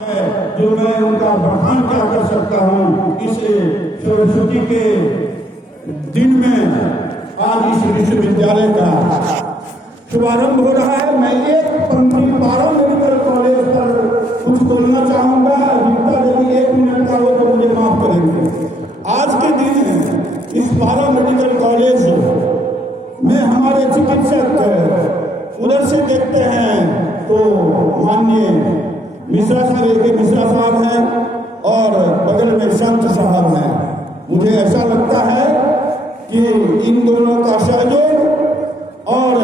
जो मैं उनका बखान क्या कर सकता हूँ। इस सरस्वती के दिन में आज इस विश्वविद्यालय का शुभारंभ हो रहा है। मैं एक पंक्ति बारह मेडिकल कॉलेज पर कुछ बोलना चाहूंगा। अधिकता यदि 1 मिनट का हो तो मुझे माफ करेंगे। आज के दिन इस 12 मेडिकल कॉलेज में हमारे चिकित्सक उधर से देखते हैं तो माननीय मिश्रा साहब हैं और बगल में संत साहब हैं। मुझे ऐसा लगता है कि इन दोनों का सहयोग और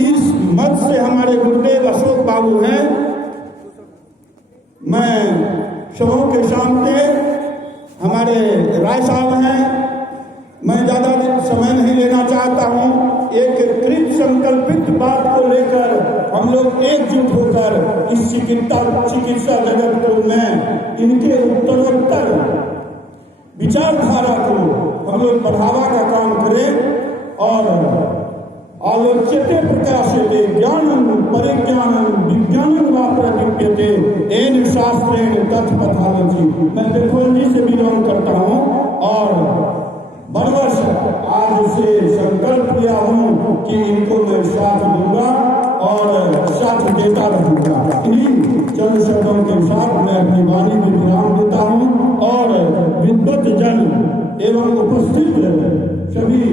इस मत से हमारे गुरुदेव अशोक बाबू हैं। मैं सबों के सामने हमारे राय साहब हैं। मैं ज्यादा समय नहीं लेना चाहता हूं। एक कृत संकल्पित बात को लेकर हम लोग एकजुट होकर इस चिकित्सा जगत को में इनके उत्तरोत्तर विचारधारा को हम लोग बढ़ावा का काम करें और आलोच्यते प्रकाशते ज्ञानम परिज्ञानम विज्ञानम वा प्रतिप्यते एन शास्त्रेण तत्पथालोची। मैं पेथोलॉजी से बिलोंग करता हूं और बरवर्ष आज से संकल्प लिया हूं कि इनको मैं साथ दूंगा और साथ देता रहूंगा। इन्हीं चंद शब्दों के साथ मैं अपनी वाणी में विराम देता हूं और विद्वत जन एवं उपस्थित सभी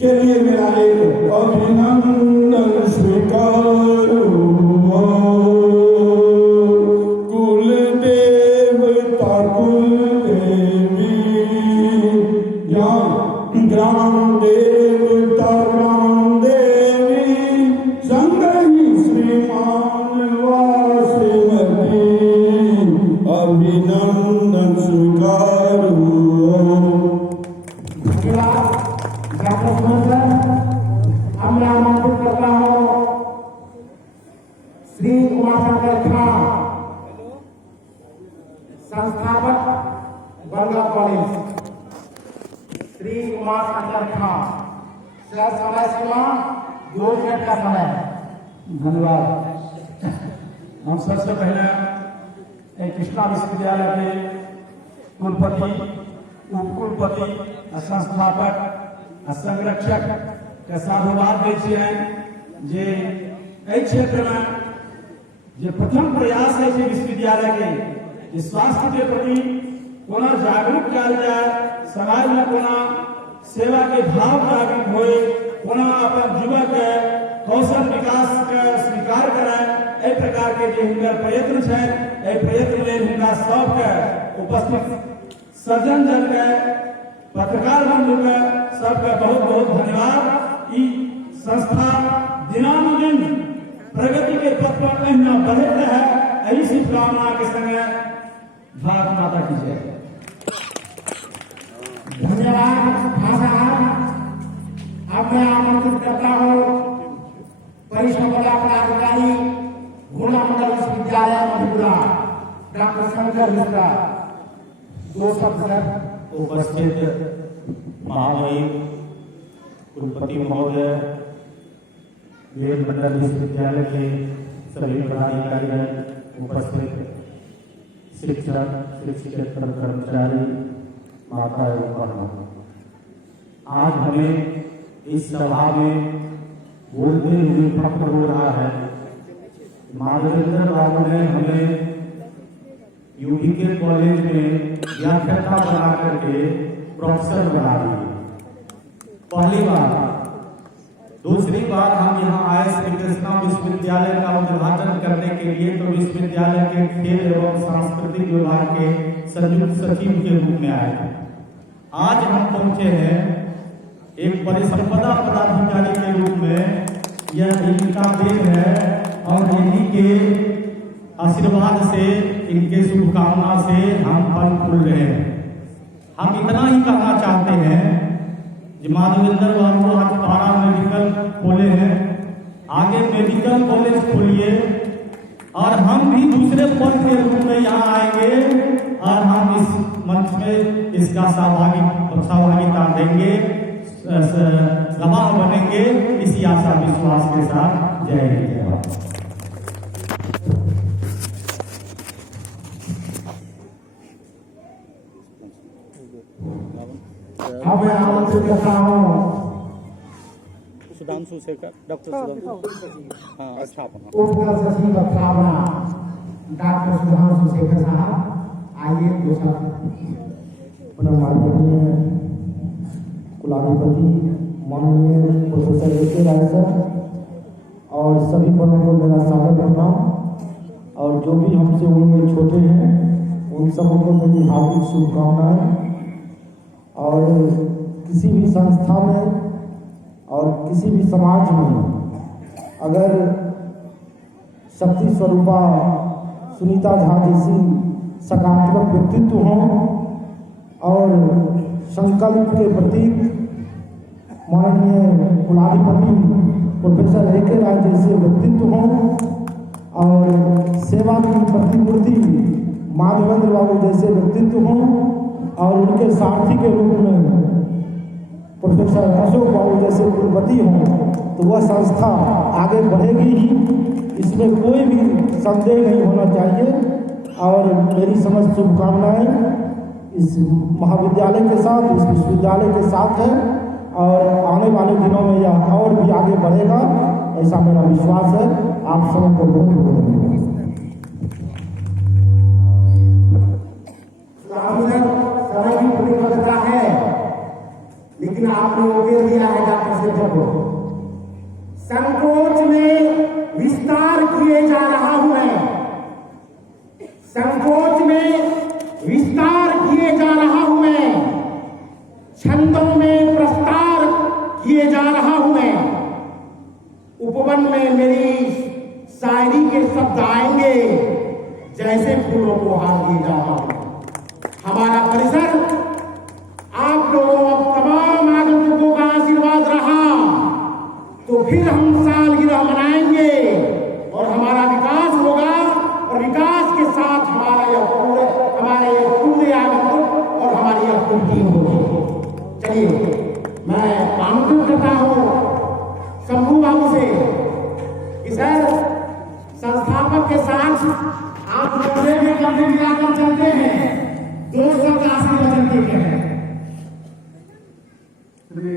के लिए मेरा एक अभिनंदन स्वीकार। कुल देवता कुल ग्राम देवता ग्राम देवी संगहि श्रीमान वासुमती अभिनंदन स्वीकार। अब मैं आमंत्रित करता हूँ श्री उमाशंकर खां, संस्थापक बंगा कॉलेज। श्री उमाशंकर खां, समय सीमा 2 मिनट का समय। धन्यवाद। हम सबसे पहले कृष्णा विश्वविद्यालय के कुलपति, उपकुलपति, संस्थापक, संरक्षक के साधुवाद दै छियनि जे एहि क्षेत्र में जे प्रथम प्रयास है विश्वविद्यालय के स्वास्थ्य के प्रति कोना जागरूक कयल जाय, समाज में कोना सेवा के भाव जागृत होए, कोना अपन युवक कौशल विकास के स्वीकार करे। एहि प्रकार के जे हुनकर प्रयत्न छनि, एहि प्रयत्न लेल हुनका सबके उपस्थित सज्जन जन के, पत्रकार बंधु के सबके बहुत बहुत धन्यवाद। ई संस्था दिनानुदिन प्रगति के पथ पर अहिना बढ़ैत रहे, एहि शुभकामना के संगे भारत माता की जय। धन्यवाद साहब। अब मैं आमंत्रित करता हूँ परिसंपदा पदाधिकारी गुणा मंडल विश्वविद्यालय मधेपुरा डॉक्टर शंकर मिश्रा। 2 शब्द। उपस्थित महामहिम कुलपति महोदय, वेद मंडल विश्वविद्यालय के सभी पदाधिकारी, उपस्थित शिक्षक शिक्षकेतर कर्मचारी, माता एवं बहनों, आज हमें इस सभा में बोलते हुए फख्र हो रहा है। माधवेंद्र बाबू ने हमें यूडीके कॉलेज में व्याख्याता बना करके प्रोफेसर बना दिए, पहली बार। दूसरी बार हम यहाँ आए श्री कृष्णा विश्वविद्यालय का उद्घाटन करने के लिए, तो विश्वविद्यालय के खेल एवं सांस्कृतिक विभाग के संयुक्त सचिव के रूप में आए। आज हम पहुंचे हैं एक परिसंपदा पदाधिकारी के रूप में। यह इनका देन है और इन्हीं के आशीर्वाद से, इनके शुभकामना से हम फल फूल रहे हैं। हम इतना ही कहना चाहते हैं कि माधवेंद्र बाबू आज 12 मेडिकल खोले हैं, आगे मेडिकल कॉलेज खोलिए और हम भी दूसरे पद के रूप में यहाँ आएंगे और हम इस मंच में इसका सहभागिता देंगे, गवाह बनेंगे। इसी आशा विश्वास के साथ जय हिंद। अब मैं आमंत्रित करता हूँ सुधांशु शेखर, डॉक्टर सुधांशु, हाँ अच्छा अपना उप सचिव स्थापना डॉक्टर सुधांशु शेखर साहब, आइए दूसरा अपना माननीय कुलाधिपति माननीय प्रोफेसर ए.के. राय सर और सभी बड़ों को मेरा स्वागत करता हूँ, और जो भी हमसे उम्र में छोटे हैं उन सबों को मेरी हार्दिक शुभकामनाएं। और किसी भी संस्था में और किसी भी समाज में अगर शक्ति स्वरूपा सुनीता झा जैसी सकारात्मक व्यक्तित्व हों और संकल्प के प्रतीक माननीय कुलाधिपति प्रोफेसर ए.के. राय जैसे व्यक्तित्व हों और सेवा की प्रतिमूर्ति माधवेंद्र बाबू जैसे व्यक्तित्व हों और उनके सारथी के रूप में प्रोफेसर अशोक बाबू जैसे कुलपति हों, तो वह संस्था आगे बढ़ेगी ही, इसमें कोई भी संदेह नहीं होना चाहिए। और मेरी समस्त शुभकामनाएं इस महाविद्यालय के साथ, इस विश्वविद्यालय के साथ है, और आने वाले दिनों में यह और भी आगे बढ़ेगा, ऐसा मेरा विश्वास है। आप सबको बहुत बहुत धन्यवाद। समय की परिपक्वता है, लेकिन आपने उकेल दिया है डॉक्टर शेखर को। संकोच में विस्तार किए जा रहा हूं मैं, संकोच में विस्तार किए जा रहा हूं मैं, छंदों में प्रस्तार किए जा रहा हूं मैं। उपवन में मेरी शायरी के शब्द आएंगे जैसे फूलों को हार दिए जा रहा हूं। हमारा परिसर आप लोगों तमाम आगंतुकों का आशीर्वाद रहा तो फिर हम सालगिरह मनाएंगे और हमारा विकास होगा, और विकास के साथ हमारे यह पूरे आगंतुक और हमारी यह पूरी टीम होगी। चलिए मैं आमंत्रित करता हूं शंभू बाबू से कि सर संस्थापक के साथ आप लोग भी कभी मिलाकर चलते हैं, दो शब्द आशीर्वचन के हैं। श्री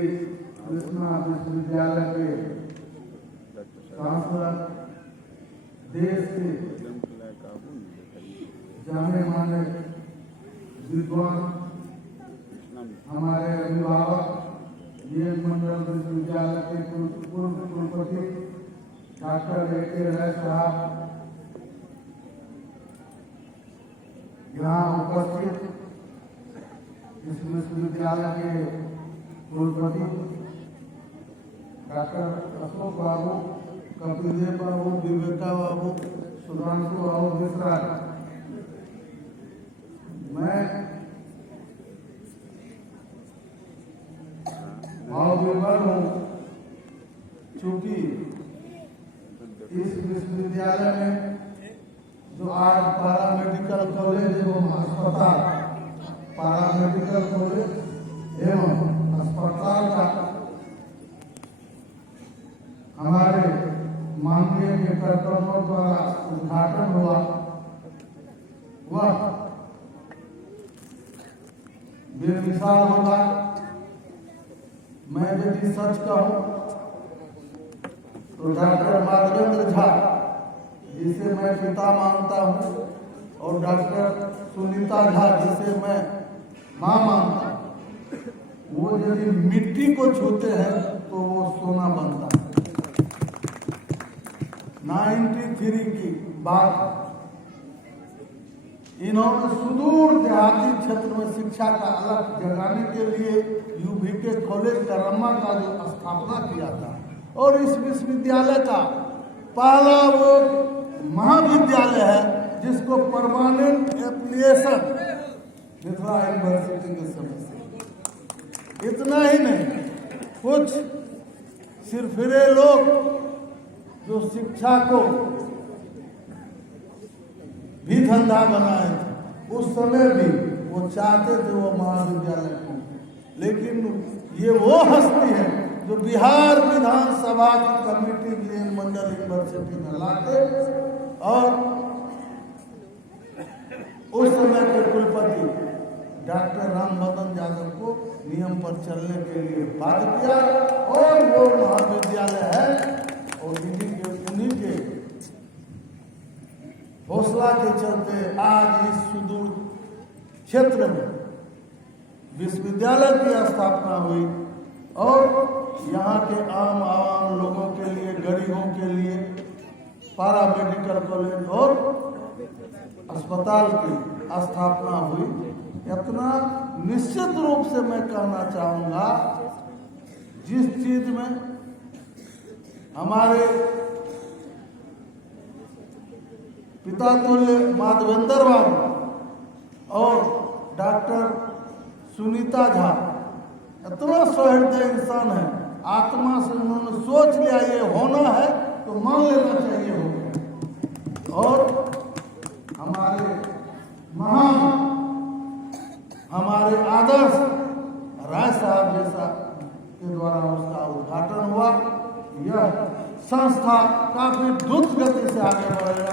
कृष्णा विश्वविद्यालय के सांसद, देश के जाने माने विद्वान, हमारे अभिभावक, ये मंडल विश्वविद्यालय के पूर्व कुलपति डॉक्टर ए.के. राय साहब, यहाँ उपस्थित इस विश्वविद्यालय के कुलपति डॉक्टर अशोक बाबू, कपिलदेव बाबू, विवेका बाबू, सुधांशु बाबू मिश्रा, मैं भावविभोर हूँ, चूंकि इस विश्वविद्यालय में जो आज पैरामेडिकल कॉलेज एवं अस्पताल, पैरामेडिकल कॉलेज एवं अस्पताल का हमारे माननीय के कार्यक्रमों द्वारा उद्घाटन हुआ, वह बेमिसाल होगा। मैं यदि सच कहूं तो डॉक्टर माधवेंद्र झा, जिसे मैं पिता मानता हूं, और डॉक्टर सुनीता झा, जिसे मैं मां मानता हूं, वो यदि मिट्टी को छूते हैं तो वो सोना बनता है। 93 की बात, इन्होंने सुदूर देहाती क्षेत्र में शिक्षा का अलग जगाने के लिए यूबीके कॉलेज करम्मा का जो स्थापना किया था, और इस विश्वविद्यालय का पहला वो महाविद्यालय है जिसको परमानेंट एफिलिएशन मिथिला यूनिवर्सिटी के समय से। इतना ही नहीं, कुछ सिरफिरे लोग जो शिक्षा को भी धंधा बनाए थे, उस समय भी वो चाहते थे वो महाविद्यालय को, लेकिन ये वो हस्ती है जो बिहार विधानसभा की कमेटी विजय मंडल यूनिवर्सिटी में लाते, और उस समय के कुलपति डॉक्टर राम बदन यादव को नियम पर चलने के लिए बाध्य किया और वो महाविद्यालय है और उन्हीं के हौसला के चलते आज इस सुदूर क्षेत्र में विश्वविद्यालय की स्थापना हुई और यहाँ के आम लोगों के लिए, गरीबों के लिए पारा मेडिकल कॉलेज और अस्पताल की स्थापना हुई। इतना निश्चित रूप से मैं कहना चाहूँगा, जिस चीज में हमारे पिता तुल्य माधवेंद्र बाबू और डॉक्टर सुनीता झा इतना सहृदय इंसान है, आत्मा से उन्होंने सोच लिया ये होना है तो मान लेना चाहिए हो। और हमारे आदर्श राय साहब जैसा के द्वारा उसका उद्घाटन हुआ। यह संस्था काफी द्रुत गति से आगे बढ़ेगा।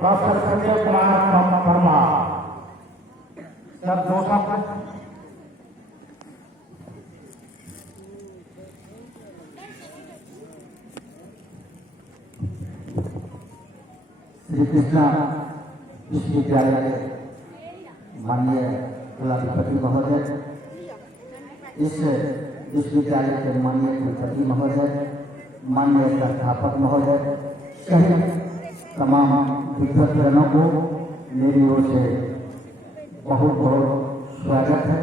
डॉक्टर संजय कुमार वर्मा सर, दो शब्द। श्री कृष्णा विश्वविद्यालय माननीय कुलाधिपति महोदय, इस विश्वविद्यालय के माननीय कुलपति महोदय, माननीय संस्थापक महोदय सहित तमाम विद्वत्जनों को मेरी ओर से बहुत बहुत स्वागत है।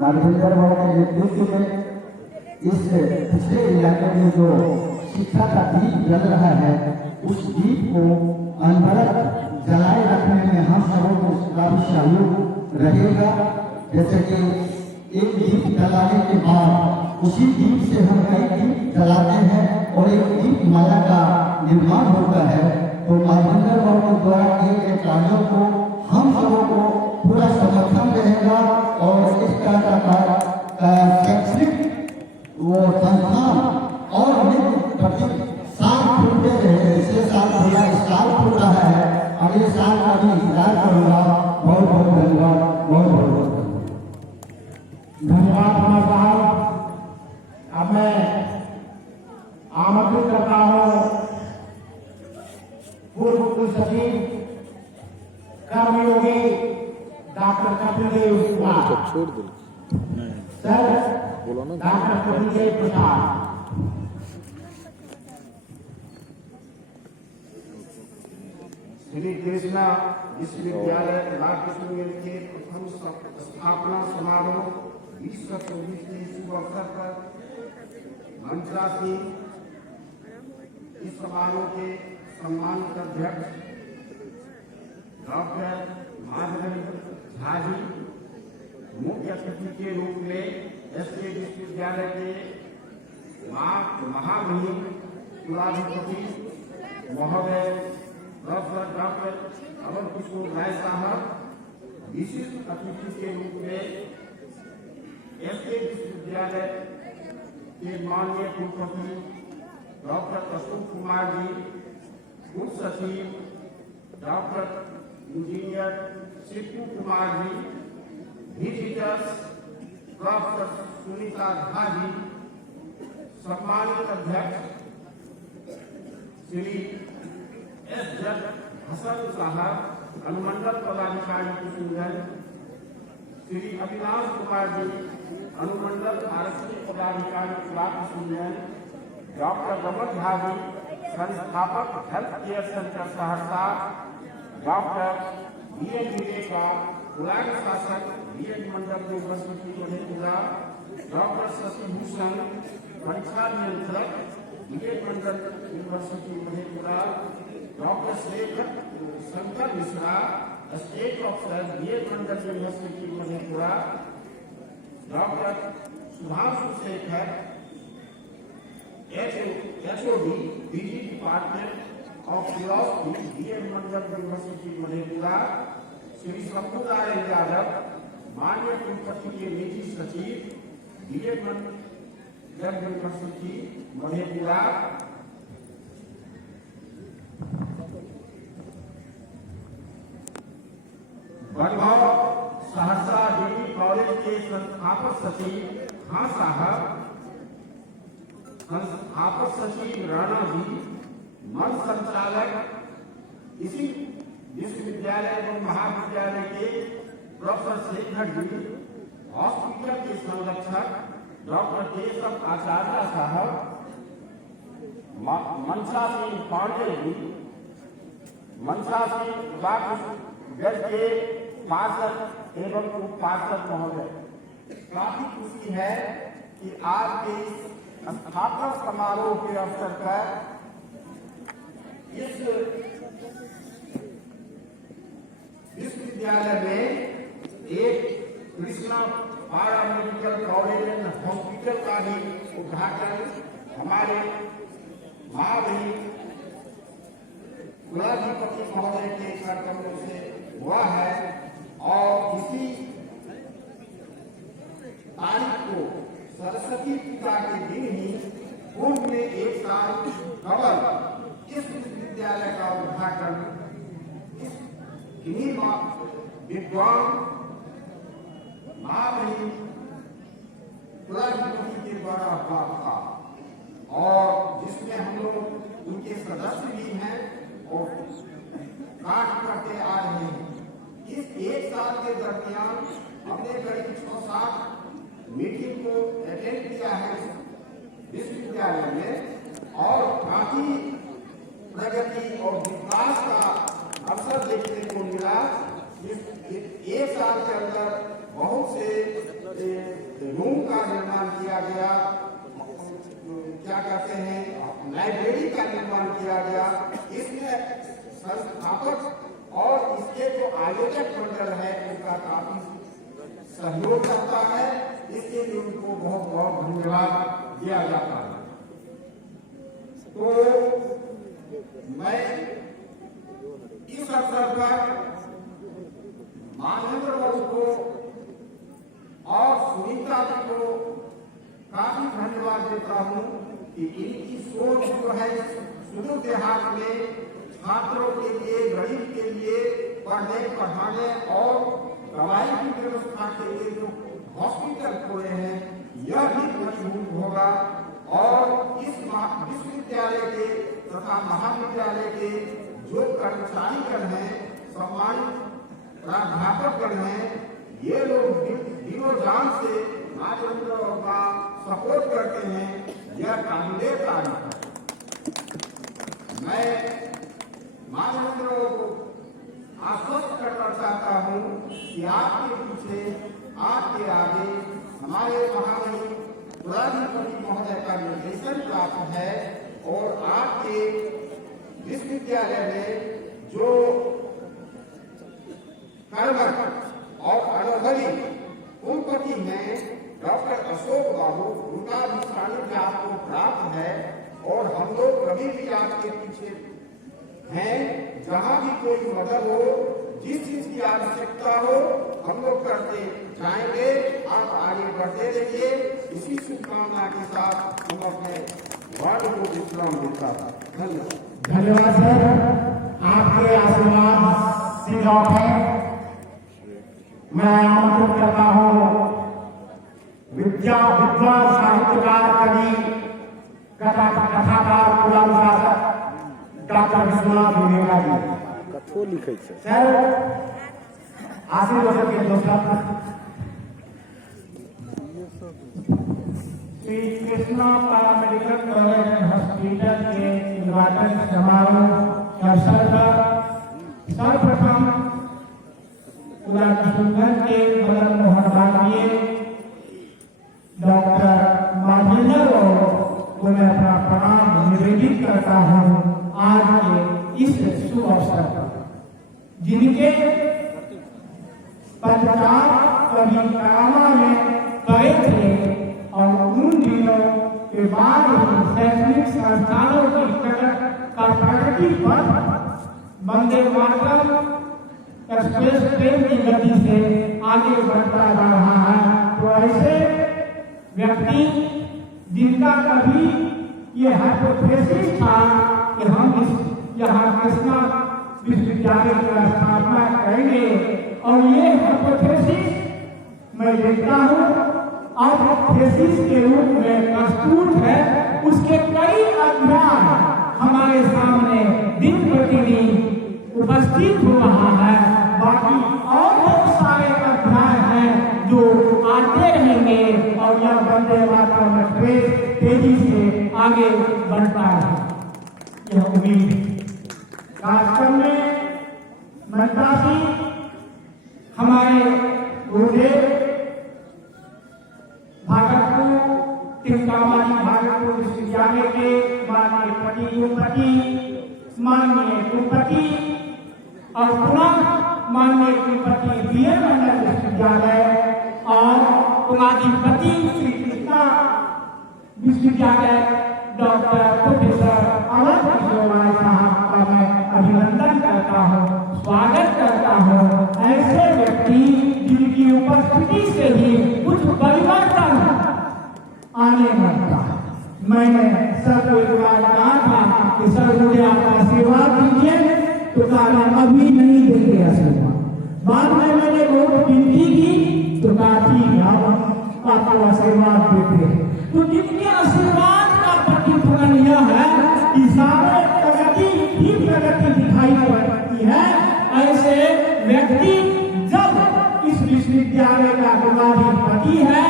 माधवेंद्र बाबू के नेतृत्व में इस पिछले इलाके में जो शिक्षा का दीप जल रहा है, उस दीप को अनवरत जलाए रखने में हम सबों का भी सहयोग रहेगा। जैसे कि एक दीप जलाने के बाद उसी दीप से हम कई दीप जलाते हैं और एक दीप माला का निर्माण होता है। तो माधवेंद्र बाबू द्वारा किए गए कार्यों को हम सबों को पूरा समर्थन रहेगा और इस तरह का शैक्षणिक वो संस्थान और प्रति साल खुलते रहे। पिछले साल खुला, इस साल खुल रहा है, अगले साल का भी इंतजार करूंगा। बहुत बहुत धन्यवाद, बहुत बहुत धन्यवाद कुमार साहब। अब मैं आमंत्रित करता हूँ पूर्व कुलसचिव कर्मयोगी doctor Kapildev Kumar sir, doctor Kapildev Prasad. Shri Krishna विश्वविद्यालय राजकिशोर के प्रथम स्थापना समारोह 2024 के शुभ अवसर पर मंचरासी इस समारोह के सम्मानित अध्यक्ष डॉक्टर माधवेंद्र झा जी मुख्य अतिथि के रूप में एसके विश्वविद्यालय के महामहिम कुलाधिपति महोदय प्रोफेसर डॉक्टर अमर किशोर राय साहब विशिष्ट अतिथि के रूप में एसके विश्वविद्यालय के माननीय कुलपति डॉक्टर अशोक कुमार जी, कुल सचिव doctor engineer Shibu Kumar ji, visitors professor Sunita Jha ji, सम्मानित अध्यक्ष श्री एस जज हसन साहब, अनुमंडल पदाधिकारी किशनगंज, श्री अविनाश कुमार जी, अनुमंडल आरक्षी पदाधिकारी किशनगंज, डॉक्टर रमन झा जी, संस्थापक health care centre Saharsa, doctor BN Viveka, उलाग शासक BN Mandal university Madhepura, doctor Shashibhushan, परीक्षा नियंत्रक BN Mandal university Madhepura, doctor Shankar Mishra, state officer BN Mandal university Madhepura, doctor Subhash Shekhar, HOD BG department of philosophy BN Mandal university Madhepura, Shri Shambhunarayan Yadav, माननीय कुलपति के निजी सचिव BN Mandal university Madhepura, Vaibhav Saharsa degree college के संस्थापक सचिव खां साहब, संस्थापक सचिव राणा जी, मंच संचालक इसी विश्वविद्यालय एवं महाविद्यालय के प्रोफेसर शेखर जी, हॉस्पिटल के संरक्षक डॉक्टर केशव आचार्य साहब, मनसा सिंह पांडे जी, मनसा सिंह गढ़ के पार्षद एवं उप पार्षद महोदय। काफी खुशी है कि आज के स्थापना समारोह के अवसर पर इस विश्वविद्यालय में एक कृष्णा पारा मेडिकल कॉलेज एंड हॉस्पिटल का भी उद्घाटन हमारे महामहिम कुलाधिपति महोदय के कर्तव्यों से हुआ है। और इसी तारीख को सरस्वती पूजा के दिन ही पूर्व में एक साल कबल इस विश्वविद्यालय का उद्घाटन इन्हीं विद्वान महामहिम कुलाधिपति के द्वारा हुआ था और जिसमें हम लोग उनके सदस्य भी हैं और कार्य करते आ रहे हैं। इस एक साल के दरमियान हमने करीब 6-7 मीटिंग को अटेंड किया है विश्वविद्यालय में और काफी प्रगति और विकास का अवसर देखने को मिला। इस एक साल के अंदर बहुत से रूम का निर्माण किया गया, क्या कहते हैं लाइब्रेरी का निर्माण किया गया। इसमें संस्थापक और इसके जो आयोजक मंडल है उनका काफी सहयोग करता है, इसके लिए उनको बहुत बहुत धन्यवाद दिया जाता है। तो मैं इस अवसर पर मानवेंद्र बाबू को और सुनीता जी को काफी धन्यवाद देता हूँ कि इनकी सोच जो है सुदूर देहात में छात्रों के लिए, गरीब के लिए पढ़ने पढ़ाने और दवाई की व्यवस्था के लिए जो हॉस्पिटल खोले हैं यह भी मजबूत होगा। और इस विश्वविद्यालय के तथा महाविद्यालय के जो कर्मचारीगण हैं, सम्मानित प्राध्यापकगण हैं, ये लोग दिनों जान से मानवेंद्र का सपोर्ट करते हैं, यह काबिले तारीफ है। मैं मानवेंद्र को आश्वस्त करना चाहता हूँ कि आपके पीछे, आपके आगे हमारे महामहिम कुलाधिपति महोदय का निर्देशन प्राप्त है और आपके विश्वविद्यालय में जो कर्मठ और अनुभवी कुलपति हैं डॉक्टर अशोक बाबू, उनका भी सानिध्य आपको प्राप्त है और हम लोग कभी भी आपके पीछे हैं। जहाँ भी कोई मदद हो, जिस चीज की आवश्यकता हो, हम लोग करते जाएंगे। आप आगे बढ़ते रहिए। इसी शुभकामना के साथ हम अपने वार्ड को विश्राम देता था। धन्यवाद। धन्यवाद सर, आपके आशीर्वाद से लौट है। मैं आमंत्रित करता हूँ विद्वान साहित्यकार, कवि, कथाकार, पुराणशास्त्र डॉक्टर विश्वनाथ विवेका जी। कथो लिखे सर आशीर्वाद के दोस्त Shri Krishna paramedical college and hospital के उद्घाटन समारोह के अवसर पर सर्वप्रथम उद्घाटन के मदन मोहन मालवीय, डॉक्टर माधवेंद्र को मैं अपना प्रणाम निवेदित करता हूँ आज के इस शुभ अवसर पर, जिनके पंचायत परिक्रमा में गए थे और उन दिनों के बाद ही शैक्षणिक संस्थानों की प्रगति पर वंदे मातरम एक्सप्रेस ट्रेन की गति से आगे बढ़ता जा रहा है। तो ऐसे व्यक्ति जिनका कभी ये हाइपोथेसिस था कि हम यहाँ कृष्णा विश्वविद्यालय की स्थापना करेंगे, और ये हाइपोथेसिस मैं देखता हूँ अब थेसिस के रूप में प्रस्तुत है। उसके कई अध्याय हमारे सामने दिन प्रतिदिन उपस्थित हो रहा है। बाकी और बहुत सारे अध्याय हैं जो आते रहेंगे और यह वंदे मातरम एक्सप्रेस तेजी से आगे बढ़ता है, यह उम्मीद। कार्यक्रम में मंत्रासी हमारे गुरुदेव भागलपुर तिलकामानी भागलपुर विश्वविद्यालय के माननीय कुलपति माननीय कुलपति और पुनः माननीय कुलपति बीएन मंडल विश्वविद्यालय और कुलाधिपति श्री कृष्णा विश्वविद्यालय डॉक्टर प्रोफेसर अवध किशोर राय साहब का मैं अभिनंदन करता हूँ, स्वागत करता हूँ। ऐसे व्यक्ति जिनकी उपस्थिति से ही कुछ परिवर्तन आने लगता है। मैंने सबको एक बार कहा था कि सर मुझे आप आशीर्वाद दीजिए, तो कहा अभी नहीं देंगे आशीर्वाद। बाद में मैंने बहुत विनती की तो कहा ठीक है आपको आशीर्वाद देते हैं। तो जिनके आशीर्वाद का प्रतिफलन यह है कि सारे प्रगति ही प्रगति दिखाई पड़ती है। ऐसे व्यक्ति जब इस विश्वविद्यालय का कुलाधिपति है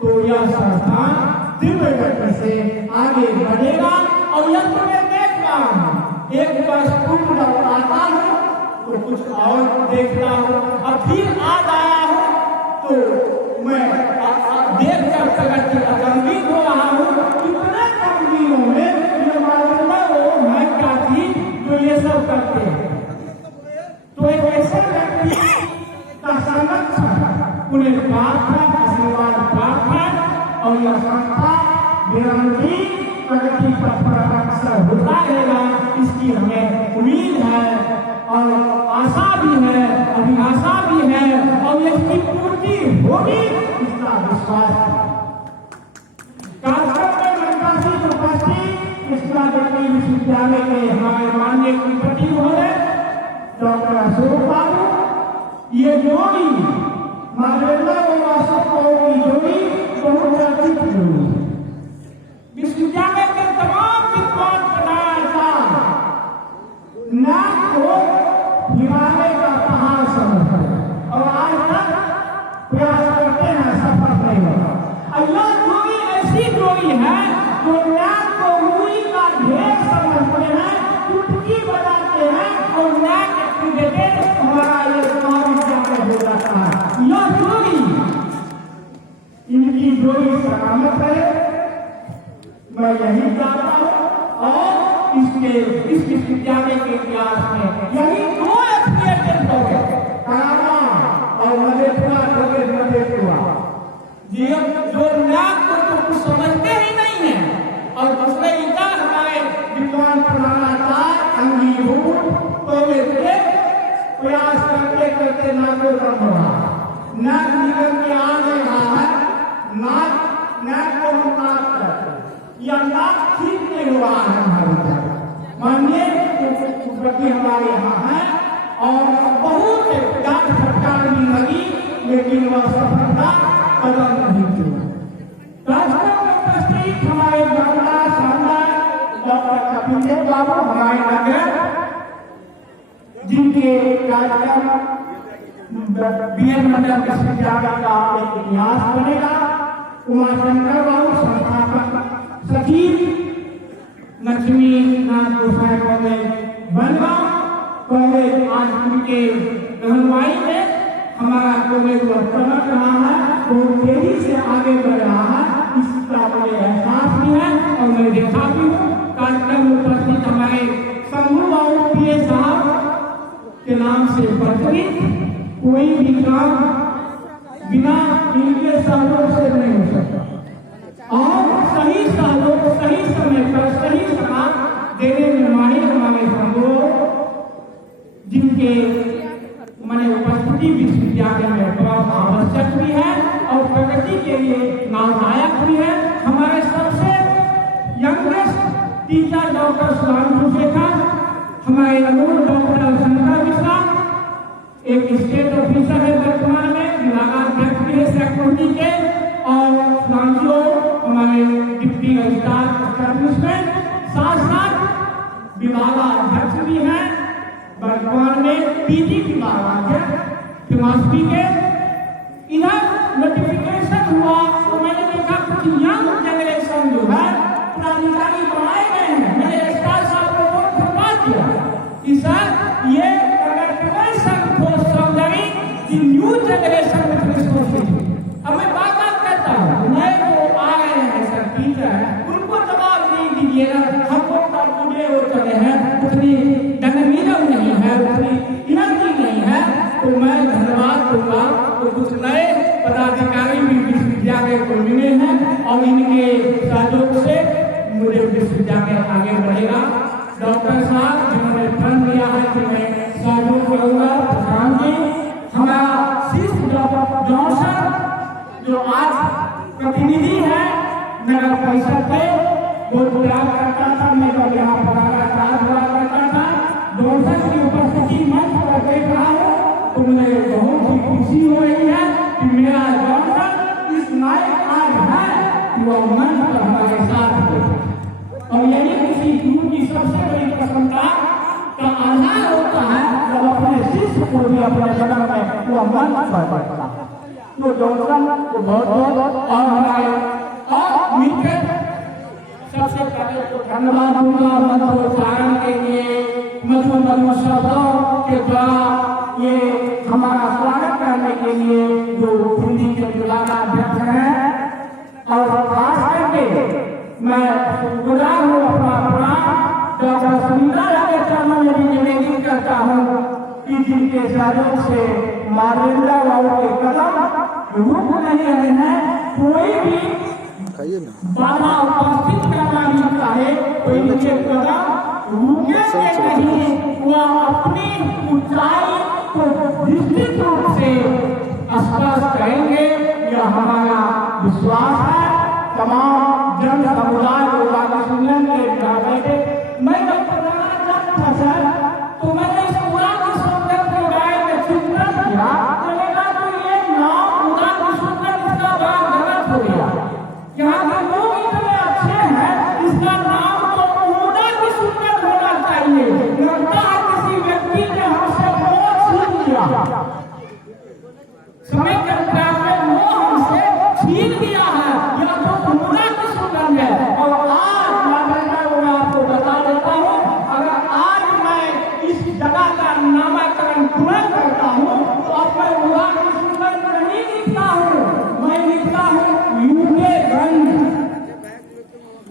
तो यह संस्थान तीव्र गति से आगे बढ़ेगा। और यह तो मैं देख रहा हूँ, एक वर्ष पूर्ण आता हूँ तो कुछ और देखता हूँ, अब फिर आज आया हूँ तो मैं देख कर प्रगति अचंभित हो रहा हूँ। इतने कम दिनों में ये मालूम वो मैं क्या थी जो ये सब करते हैं। तो एक ऐसे व्यक्ति का संरक्षण उन्हें प्राप्त है, आशीर्वाद प्राप्त है और यह संस्था निरंतर प्रगति पथ पर अक्सर होता रहेगा, इसकी हमें उम्मीद है और आशा भी है, अभिलाषा भी है और इसकी पूर्ति होगी, इसका विश्वास है। कार्यक्रम में मंत्रासी उपस्थित कृष्णा जगती विश्वविद्यालय के हमारे माननीय कुलपति महोदय डॉक्टर अशोक बाबू, ये जोड़ी माधवेंद्र और अशोक बाबू की जोड़ी बहुत चर्चित जोड़ी है। विश्वविद्यालय के तमाम विद्वान पदाधिकारी नाक को हिमालय का पहाड़ समझते हैं और आज तक प्रयास करते हैं, सफल नहीं होता। यह जोड़ी ऐसी जोड़ी है जो नाक को मूली का ढेर समझते हैं, चुटकी बजाते हैं और नाक एक्टिवेटेड हमारा ये महाविद्यालय हो जाता है। यह जोड़ी इनकी जोड़ी सलामत है, मैं यही चाहता हूँ। और इस विश्वविद्यालय के इतिहास में यही दो एक्सपीरियंस हो गए, करामा और मधेपुरा जो नाक को तो कुछ समझते ही नहीं है और दूसरे इधर हमारे विद्वान प्रधानाचार्य अंगीभूत तो प्रयास करते करते नाक को कम हो रहा, नाक निकल के आ नहीं रहा है, नाक को मुकाब करते या नाक ठीक नहीं हो रहा है हमारे माननीय कुलपति हमारे यहाँ है और बहुत डांट फटकार भी लगी, लेकिन वह सफलता कदम नहीं चुका। राष्ट्र में उपस्थित हमारे बंगला शानदार डॉक्टर कपिल देव बाबू हमारे नगर, जिनके कार्यक्रम बीएन मंडल विश्वविद्यालय का एक इतिहास बनेगा। उमाशंकर बाबू संस्थापक सचिव लक्ष्मी नाथ गोसाई कॉलेज बनगांव कॉलेज, आज उनके रहनुमाई में हमारा कॉलेज चमक रहा है, बहुत तेजी से आगे बढ़ रहा है, इसका मुझे एहसास भी है और मैं देखा भी हूँ। कार्यक्रम में उपस्थित हमारे शंभू बाबू पीए साहब के नाम से प्रचलित कोई भी काम बिना इनके सहयोग से नहीं हो सकता और सही सहयोग सही समय पर सही सलाह देने में माहिर हमारे संभव जिनके मैंने उपस्थिति विश्वविद्यालय में बहुत आवश्यक भी है और प्रगति के लिए लाभदायक भी है। हमारे सबसे youngest teacher doctor Sudhanshu Shekhar, हमारे अमूल डॉक्टर शंकर मिश्रा, एक स्टेट ऑफिसर है वर्तमान में, विभागाध्यक्ष भी है सेक्रेटरी के, और फ्रांसियो हमारे डिप्टी रजिस्ट्रार एस्टैब्लिशमेंट, साथ साथ विभागाध्यक्ष भी हैं वर्तमान में, पीजी विभागाध्यक्ष फिलॉसफी के। इधर नोटिफिकेशन हुआ तो मैंने देखा कुछ यंग जनरेशन जो है पदाधिकारी बनाए गए हैं। मैंने रजिस्ट्रार साहब को फोन करवा दिया कि सर ये कनेक्टिवेशन फॉर सौंदर्य इन न्यू जनरेशन में रिसोर्सेज। अब मैं बात करता हूँ, नए जो आ रहे हैं सर टीचर हैं, उनको जवाब नहीं दीजिएगा। हम लोग तो बूढ़े हो चले हैं, उतनी डायनामिज्म नहीं है, उतनी एनर्जी नहीं है, तो मैं धन्यवाद दूंगा। तो कुछ नए पदाधिकारी भी विश्वविद्यालय को मिले हैं और इनके सहयोग से मुझे विश्वविद्यालय आगे बढ़ेगा। डॉक्टर साहब जिन्होंने फंड लिया है कि मैं सहयोग करूंगा, प्रधान जी, हमारा शिष्य डॉक्टर जॉनसन जो आज प्रतिनिधि है नगर परिषद के, वो प्रयास करता था, मैं जब यहाँ पढ़ाना हुआ करता था, जॉनसन की उपस्थिति मंच पर देख रहा हूँ तो मुझे बहुत ही खुशी हो रही है कि मेरा जॉनसन इस लायक आज है कि वह मंच पर हमारे साथ हो। और यही किसी गुरु की सबसे बड़ी प्रसन्नता का आधार होता है जब अपने शिष्य को भी अपने जगह में वह मंच पर बैठता है। तो जॉनसन को बहुत बहुत और हमारे और मिलकर सबसे पहले तो धन्यवाद दूंगा मंत्रोच्चारण के लिए, मधुर शब्दों के द्वारा ये हमारा स्वागत करने के लिए जो हिंदी के विभागाध्यक्ष हैं, और खास करके मैं गुजार हूँ अपना प्रणाम डॉक्टर सुनीता के चरणों में भी निवेदन करता हूँ कि जिनके सहयोग से मारेंद्र बाबू के कदम रुक नहीं रहे हैं, कोई भी बाधा उपस्थित करना नहीं चाहे तो इनके कदम रुकेंगे नहीं। वह अपनी ऊंचाई को निश्चित रूप से स्पष्ट करेंगे, यह हमारा विश्वास है। तमाम जन समुदाय को सुनने के मैं जब प्रधान था सर, तो मैंने इस पूरा विश्वविद्यालय के बारे में चिंतन किया, चलेगा तो ये नाम पूरा विश्वविद्यालय इसका बड़ा गलत हो गया। यहाँ के लोग इतने अच्छे हैं, इसका नाम तो पूरा विश्वविद्यालय होना चाहिए। लगता है किसी व्यक्ति ने हमसे बहुत छीन लिया, समय के में वो हमसे छीन लिया है, यह तो पूरा विश्वविद्यालय है। और आज मैं आपको बता देता हूँ, अगर आज मैं इस जगह का नामकरण तुरंत करता हूँ तो अब मैं पूरा विश्वविद्यालय नहीं लिखता हूँ, मैं लिखता हूँ यूके गंज,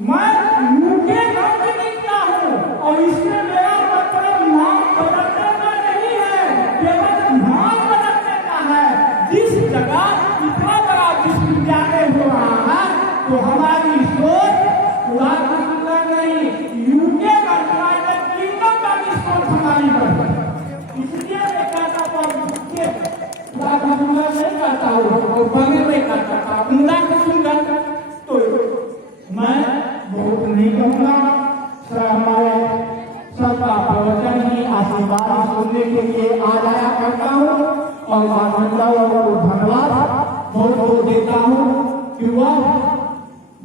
मैं यूके गंज लिखता हूँ। और इसमें मेरा मतलब नाम बदलने का नहीं है, केवल नाम बदलने का है। जिस जगह इतना बड़ा विश्वविद्यालय हो रहा है तो हमारी सोच पूरा विश्वविद्यालय नहीं, यूके का यूनाइटेड किंगडम का भी सोच हमारी बढ़, इसलिए मैं कहता हूँ पूरा विश्वविद्यालय नहीं कहता हूँ और बने में कहता हूँ पूरा विश्वविद्यालय। तो मैं बहुत नहीं कहूँगा सर, हमारे सबका प्रवचन ही आशीर्वाद सुनने के लिए आ जाया करता हूँ और मानवताओं को धन्यवाद बहुत बहुत देता हूँ कि वह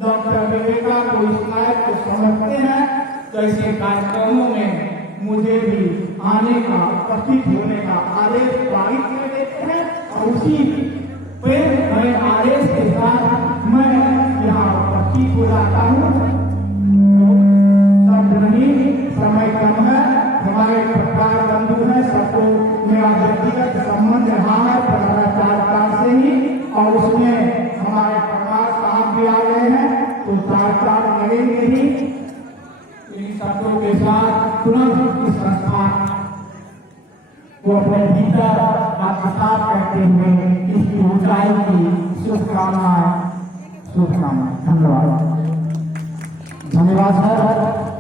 डॉक्टर विवेका को इस लायक को समझते हैं। तो ऐसे कार्यक्रमों में मुझे भी आने का, उपस्थित होने का आदेश पारित कर देते हैं और उसी प्रेम भरे आदेश के साथ मैं यहाँ उपस्थित हो जाता हूँ। शब्द नहीं, समय कम है, हमारे पत्रकार बंधु हैं, सबको मेरा व्यक्तिगत संबंध रहा है पत्रकारिता से ही, और उसमें हमारे पत्रकार साहब भी आ गए हैं तो साक्षात लगेंगे ही। इन शब्दों के साथ तुरंत इस संस्थान को अपने भीतर आत्मसात करते हुए इसकी ऊंचाई की शुभकामनाएं। धन्यवाद। धन्यवाद सर।